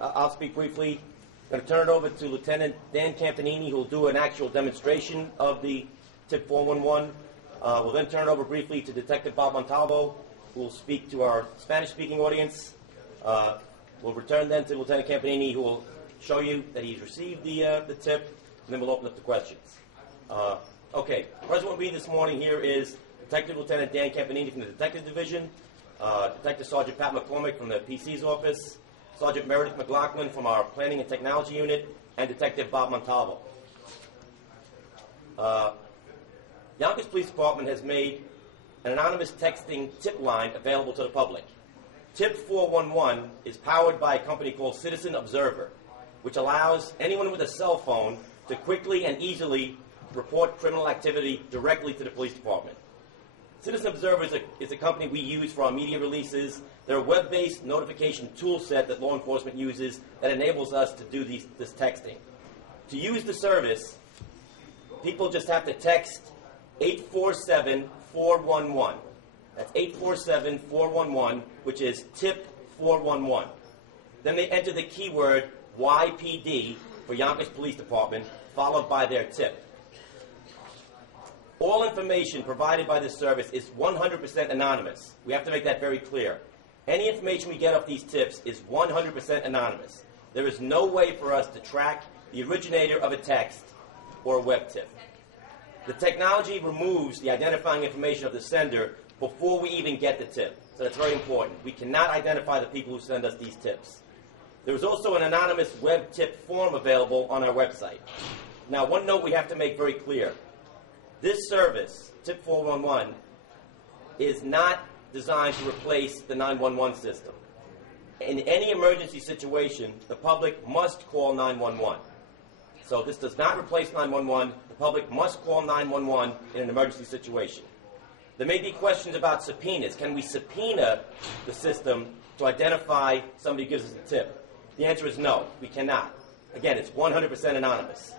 I'll speak briefly. I'm going to turn it over to Lieutenant Dan Campanini, who will do an actual demonstration of the tip 411. We'll then turn it over briefly to Detective Bob Montalvo, who will speak to our Spanish-speaking audience. We'll return then to Lieutenant Campanini, who will show you that he's received the tip, and then we'll open up the questions. Okay, present with me this morning here is Detective Lieutenant Dan Campanini from the Detective Division, Detective Sergeant Pat McCormick from the PC's office, Sergeant Meredith McLaughlin from our Planning and Technology Unit, and Detective Bob Montalvo. Yonkers Police Department has made an anonymous texting tip line available to the public. Tip 411 is powered by a company called Citizen Observer, which allows anyone with a cell phone to quickly and easily report criminal activity directly to the police department. Citizen Observer is a company we use for our media releases. They're a web-based notification tool set that law enforcement uses that enables us to do this texting. To use the service, people just have to text 847-411. That's 847-411, which is tip 411. Then they enter the keyword YPD for Yonkers Police Department, followed by their tip. All information provided by this service is 100% anonymous. We have to make that very clear. Any information we get off these tips is 100% anonymous. There is no way for us to track the originator of a text or a web tip. The technology removes the identifying information of the sender before we even get the tip. So that's very important. We cannot identify the people who send us these tips. There is also an anonymous web tip form available on our website. Now, one note we have to make very clear. This service, tip 411, is not designed to replace the 911 system. In any emergency situation, the public must call 911. So this does not replace 911. The public must call 911 in an emergency situation. There may be questions about subpoenas. Can we subpoena the system to identify somebody who gives us a tip? The answer is no, we cannot. Again, it's 100% anonymous.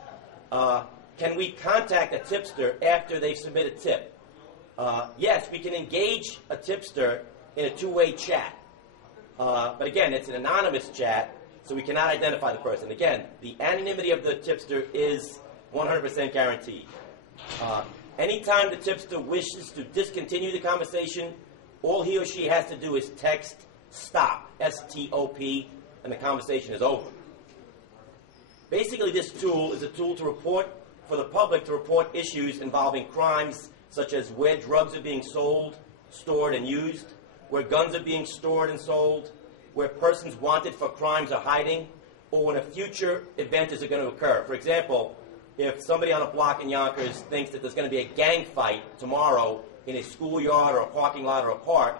Can we contact a tipster after they submit a tip? Yes, we can engage a tipster in a two-way chat. But again, it's an anonymous chat, so we cannot identify the person. Again, the anonymity of the tipster is 100% guaranteed. Anytime the tipster wishes to discontinue the conversation, all he or she has to do is text STOP, S-T-O-P, and the conversation is over. Basically, this tool is a tool for the public to report issues involving crimes such as where drugs are being sold, stored, and used, where guns are being stored and sold, where persons wanted for crimes are hiding, or when a future event is going to occur. For example, if somebody on a block in Yonkers thinks that there's going to be a gang fight tomorrow in a schoolyard or a parking lot or a park,